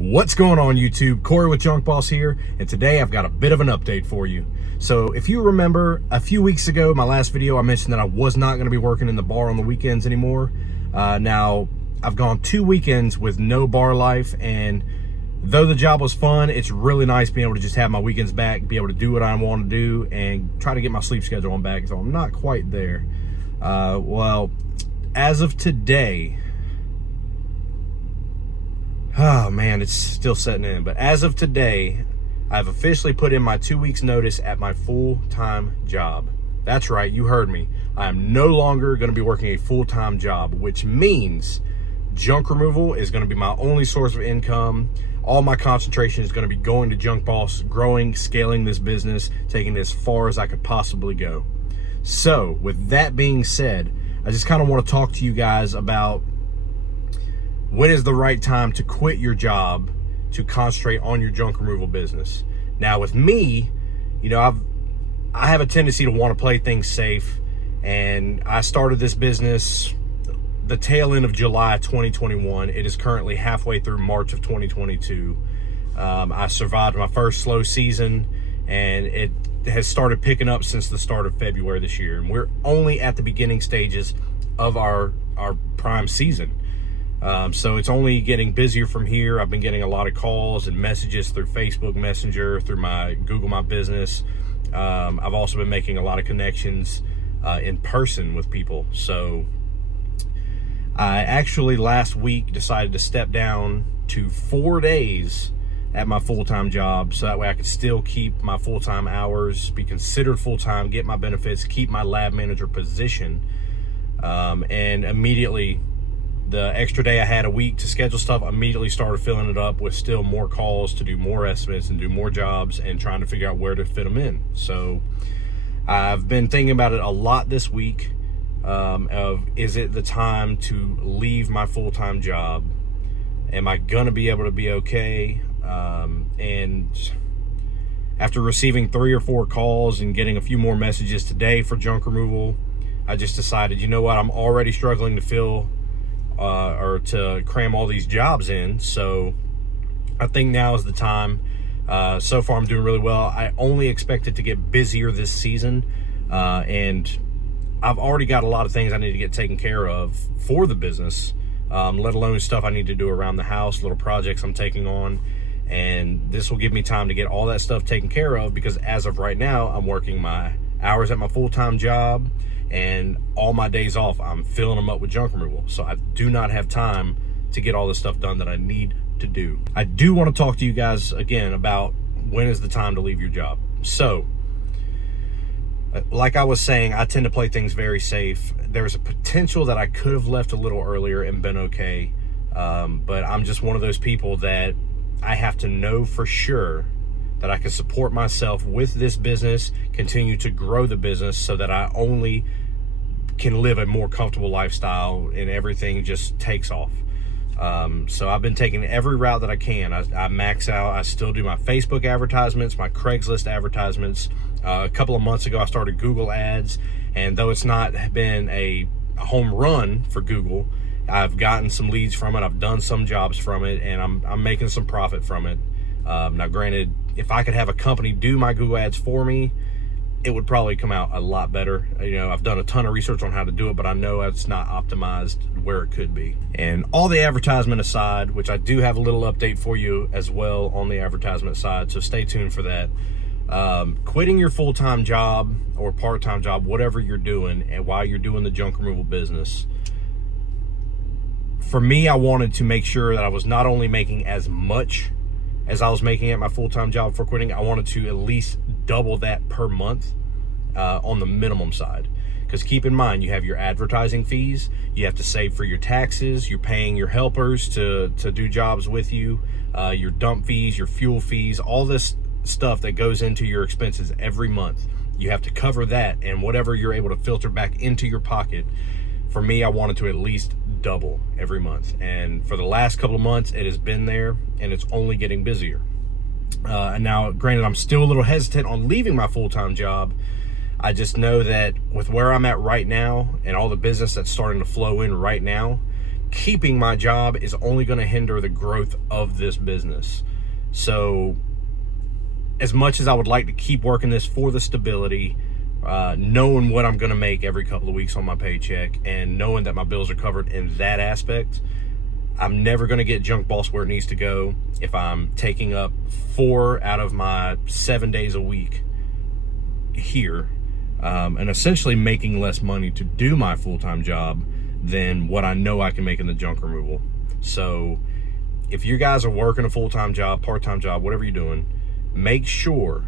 What's going on YouTube? Corey with Junk Boss here, and today I've got a bit of an update for you. So if you remember a few weeks ago, my last video, I mentioned that I was not going to be working in the bar on the weekends anymore. Now I've gone 2 weekends with no bar life, and though the job was fun, it's really nice being able to just have my weekends back, be able to do what I want to do, and try to get my sleep schedule on back. So I'm not quite there. Well, as of today, oh man, it's still setting in. But as of today, I've officially put in my 2 weeks notice at my full-time job. That's right, you heard me. I am no longer going to be working a full-time job, which means junk removal is going to be my only source of income. All my concentration is going to be going to Junk Boss, growing, scaling this business, taking it as far as I could possibly go. So with that being said, I just kind of want to talk to you guys about when is the right time to quit your job to concentrate on your junk removal business. Now with me, I have a tendency to want to play things safe, and I started this business the tail end of July 2021. It is currently halfway through March of 2022. I survived my first slow season, and it has started picking up since the start of February this year. And we're only at the beginning stages of our prime season. So it's only getting busier from here. I've been getting a lot of calls and messages through Facebook Messenger, through my Google My Business. I've also been making a lot of connections in person with people. So I actually last week decided to step down to 4 days at my full-time job, so that way I could still keep my full-time hours, be considered full-time, get my benefits, keep my lab manager position. And immediately, the extra day I had a week to schedule stuff, immediately started filling it up with still more calls to do more estimates and do more jobs and trying to figure out where to fit them in. So I've been thinking about it a lot this week, of is it the time to leave my full-time job? Am I gonna be able to be okay? And after receiving 3 or 4 calls and getting a few more messages today for junk removal, I just decided, you know what, I'm already struggling to fill or to cram all these jobs in. So I think now is the time. So far I'm doing really well. I only expect it to get busier this season, and I've already got a lot of things I need to get taken care of for the business, let alone stuff I need to do around the house, little projects I'm taking on. And this will give me time to get all that stuff taken care of, because as of right now, I'm working my hours at my full-time job, and all my days off, I'm filling them up with junk removal. So I do not have time to get all the stuff done that I need to do. I do want to talk to you guys again about when is the time to leave your job. So, like I was saying, I tend to play things very safe. There's a potential that I could have left a little earlier and been okay. But I'm just one of those people that I have to know for sure that I can support myself with this business, continue to grow the business so that I only can live a more comfortable lifestyle and everything just takes off. So I've been taking every route that I can. I max out. I still do my Facebook advertisements, my Craigslist advertisements. A couple of months ago, I started Google Ads, and though it's not been a home run for Google, I've gotten some leads from it. I've done some jobs from it, and I'm making some profit from it. Now, granted, if I could have a company do my Google Ads for me, it would probably come out a lot better. I've done a ton of research on how to do it, but I know it's not optimized where it could be. And all the advertisement aside, which I do have a little update for you as well on the advertisement side, so stay tuned for that. Quitting your full-time job or part-time job, whatever you're doing, and while you're doing the junk removal business, for me, I wanted to make sure that I was not only making as much as I was making at my full-time job for quitting, I wanted to at least double that per month on the minimum side. Because keep in mind, you have your advertising fees, you have to save for your taxes, you're paying your helpers to do jobs with you, your dump fees, your fuel fees, all this stuff that goes into your expenses every month. You have to cover that, and whatever you're able to filter back into your pocket. For me, I wanted to at least double every month, and for the last couple of months it has been there, and it's only getting busier. And now, granted, I'm still a little hesitant on leaving my full-time job. I just know that with where I'm at right now and all the business that's starting to flow in right now, keeping my job is only going to hinder the growth of this business. So as much as I would like to keep working this for the stability, knowing what I'm going to make every couple of weeks on my paycheck and knowing that my bills are covered in that aspect, I'm never going to get Junk Boss where it needs to go if I'm taking up 4 out of my 7 days a week here, and essentially making less money to do my full-time job than what I know I can make in the junk removal. So if you guys are working a full-time job, part-time job, whatever you're doing, make sure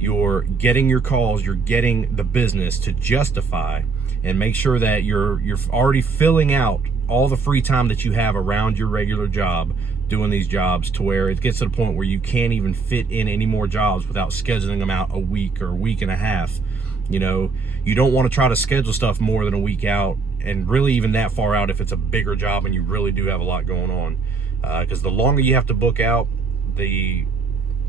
you're getting your calls, you're getting the business to justify, and make sure that you're already filling out all the free time that you have around your regular job doing these jobs, to where it gets to the point where you can't even fit in any more jobs without scheduling them out a week or a week and a half. You know, you don't want to try to schedule stuff more than a week out, and really even that far out if it's a bigger job and you really do have a lot going on, because the longer you have to book out, the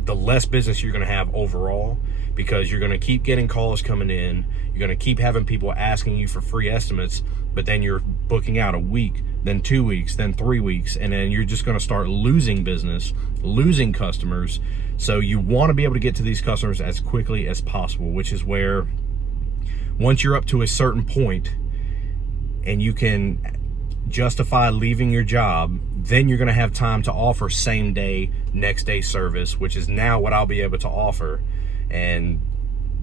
less business you're going to have overall, because you're going to keep getting calls coming in, you're going to keep having people asking you for free estimates, but then you're booking out a week, then 2 weeks, then 3 weeks, and then you're just going to start losing business, losing customers. So you want to be able to get to these customers as quickly as possible, which is where once you're up to a certain point and you can justify leaving your job, then you're going to have time to offer same day, next day service, which is now what I'll be able to offer. And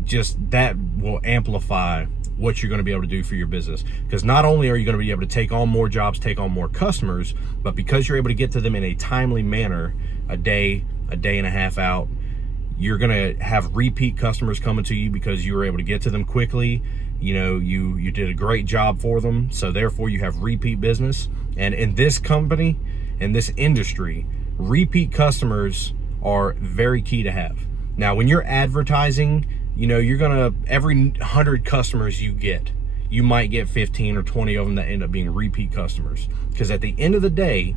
just that will amplify what you're going to be able to do for your business, because not only are you going to be able to take on more jobs, take on more customers, but because you're able to get to them in a timely manner, a day and a half out, you're going to have repeat customers coming to you because you were able to get to them quickly. You know, you did a great job for them, so therefore you have repeat business. And in this company, in this industry, repeat customers are very key to have. Now, when you're advertising, you know, you're gonna, every 100 customers you get, you might get 15 or 20 of them that end up being repeat customers. Because at the end of the day,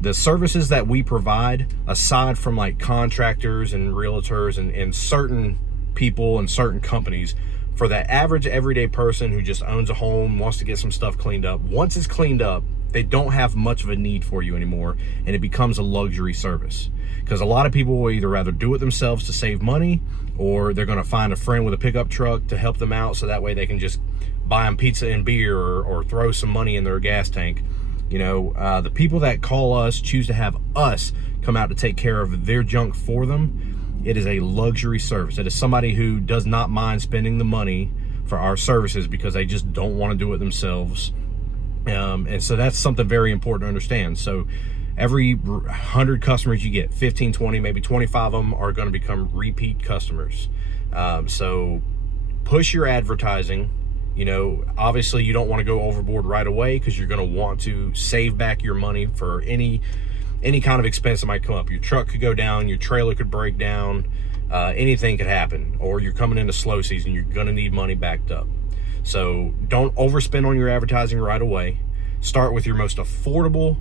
the services that we provide, aside from like contractors and realtors and certain people and certain companies, for that average everyday person who just owns a home, wants to get some stuff cleaned up, once it's cleaned up, they don't have much of a need for you anymore, and it becomes a luxury service. Because a lot of people will either rather do it themselves to save money, or they're going to find a friend with a pickup truck to help them out, so that way they can just buy them pizza and beer, or throw some money in their gas tank. You know, the people that call us, choose to have us come out to take care of their junk for them. It is a luxury service. It is somebody who does not mind spending the money for our services because they just don't want to do it themselves. And so that's something very important to understand. So every 100 customers you get, 15, 20, maybe 25 of them are going to become repeat customers. So push your advertising. You know, obviously you don't want to go overboard right away, because you're going to want to save back your money for any kind of expense that might come up. Your truck could go down, your trailer could break down, anything could happen, or you're coming into slow season, you're gonna need money backed up. So don't overspend on your advertising right away. Start with your most affordable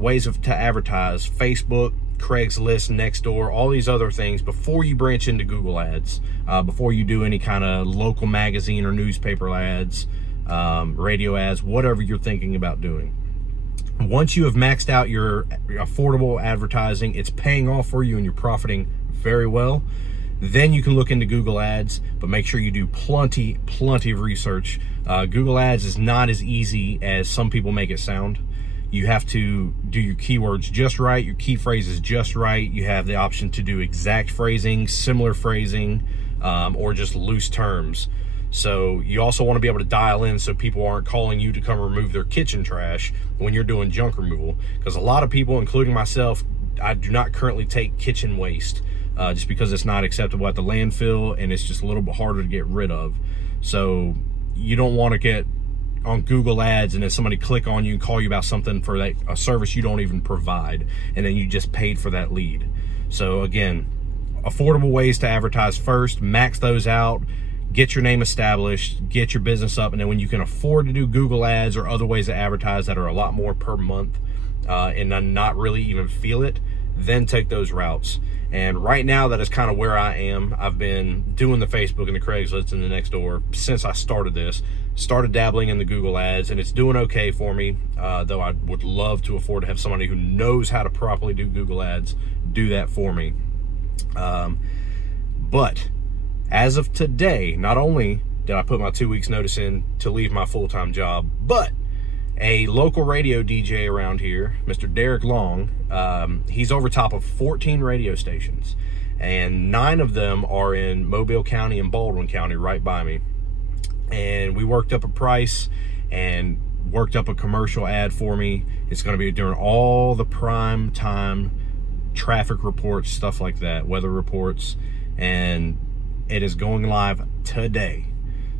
ways to advertise: Facebook, Craigslist, Nextdoor, all these other things, before you branch into Google ads, before you do any kind of local magazine or newspaper ads, radio ads, whatever you're thinking about doing. Once you have maxed out your affordable advertising, it's paying off for you and you're profiting very well, then you can look into Google ads, but make sure you do plenty of research. Google ads is not as easy as some people make it sound. You have to do your keywords just right, your key phrases just right. You have the option to do exact phrasing, similar phrasing, or just loose terms. So you also want to be able to dial in so people aren't calling you to come remove their kitchen trash when you're doing junk removal. Because a lot of people, including myself, I do not currently take kitchen waste, just because it's not acceptable at the landfill and it's just a little bit harder to get rid of. So you don't want to get on Google ads and then somebody click on you and call you about something for a service you don't even provide, and then you just paid for that lead. So again, affordable ways to advertise first, max those out, get your name established, get your business up, and then when you can afford to do Google ads or other ways to advertise that are a lot more per month, and not really even feel it, then take those routes. And right now, that is kind of where I am. I've been doing the Facebook and the Craigslist and the Nextdoor since I started this. Started dabbling in the Google ads, and it's doing okay for me, though I would love to afford to have somebody who knows how to properly do Google ads do that for me. But as of today, not only did I put my 2 weeks notice in to leave my full-time job, but a local radio DJ around here, Mr. Derek Long, he's over top of 14 radio stations, and 9 of them are in Mobile County and Baldwin County right by me. And we worked up a price and worked up a commercial ad for me. It's going to be during all the prime time traffic reports, stuff like that, weather reports, and it is going live today.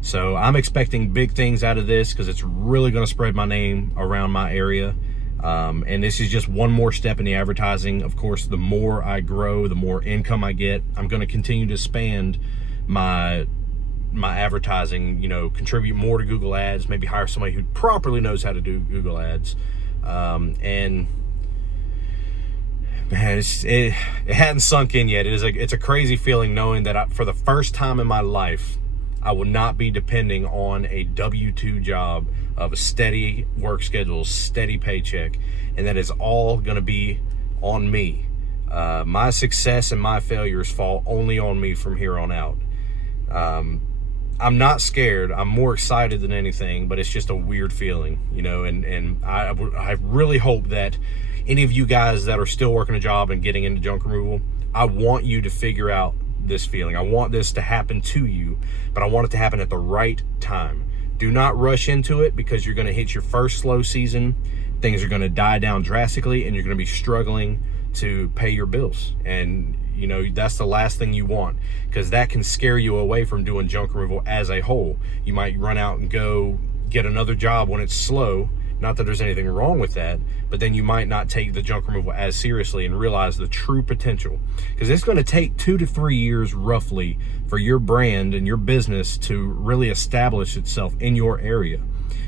So I'm expecting big things out of this because it's really going to spread my name around my area. And this is just one more step in the advertising. Of course, the more I grow, the more income I get. I'm going to continue to expand my advertising, contribute more to Google ads, maybe hire somebody who properly knows how to do Google ads. And man, it hadn't sunk in yet. It's a crazy feeling knowing that for the first time in my life, I will not be depending on a W-2 job of a steady work schedule, steady paycheck, and that is all going to be on me. My success and my failures fall only on me from here on out. I'm not scared. I'm more excited than anything, but it's just a weird feeling, and I really hope that any of you guys that are still working a job and getting into junk removal, I want you to figure out this feeling. I want this to happen to you, but I want it to happen at the right time. Do not rush into it, because you're going to hit your first slow season. Things are going to die down drastically, and you're going to be struggling to pay your bills. And that's the last thing you want, because that can scare you away from doing junk removal as a whole. You might run out and go get another job when it's slow. Not that there's anything wrong with that, but then you might not take the junk removal as seriously and realize the true potential, because it's going to take 2 to 3 years roughly for your brand and your business to really establish itself in your area.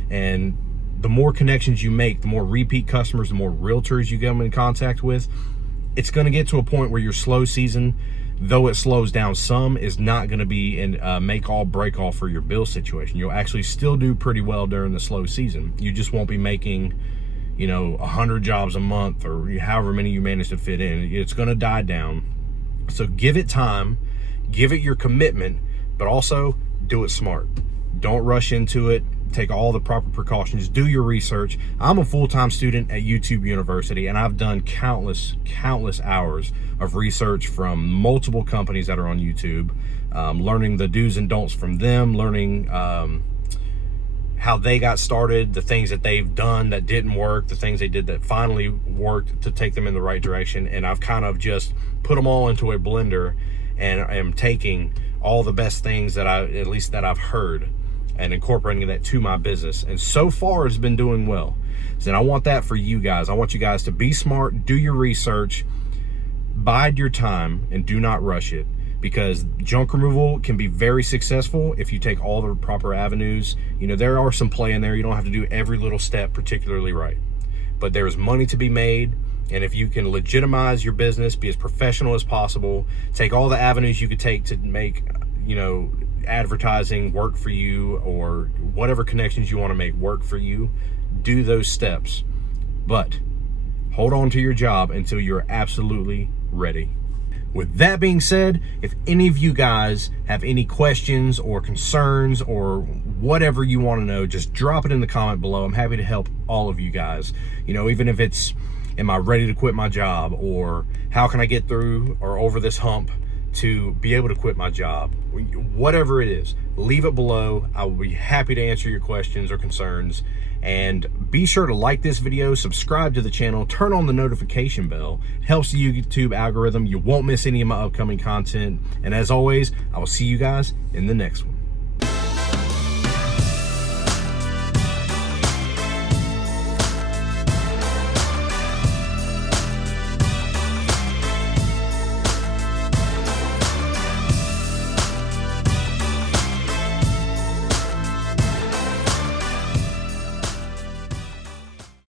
And the more connections you make, the more repeat customers, the more realtors you come in contact with, it's going to get to a point where your slow season, though it slows down some, is not going to be a make all break all for your bill situation. You'll actually still do pretty well during the slow season. You just won't be making 100 jobs a month, or however many you manage to fit in. It's going to die down. So give it time, give it your commitment, but also do it smart. Don't rush into it. Take all the proper precautions, do your research. I'm a full-time student at YouTube University, and I've done countless hours of research from multiple companies that are on YouTube, learning the do's and don'ts from them, learning how they got started, the things that they've done that didn't work, the things they did that finally worked to take them in the right direction. And I've kind of just put them all into a blender, and am taking all the best things that I've heard and incorporating that to my business. And so far it's been doing well. So I want that for you guys. I want you guys to be smart, do your research, bide your time, and do not rush it, because junk removal can be very successful if you take all the proper avenues. There are some play in there. You don't have to do every little step particularly right, but there's money to be made. And if you can legitimize your business, be as professional as possible, take all the avenues you could take to make, advertising work for you, or whatever connections you want to make work for you, do those steps. But hold on to your job until you're absolutely ready. With that being said, if any of you guys have any questions or concerns or whatever you want to know, just drop it in the comment below. I'm happy to help all of you guys. Even if it's, am I ready to quit my job, or how can I get through or over this hump to be able to quit my job, whatever it is, leave it below. I will be happy to answer your questions or concerns. And be sure to like this video, subscribe to the channel, turn on the notification bell. It helps the YouTube algorithm. You won't miss any of my upcoming content. And as always, I will see you guys in the next one.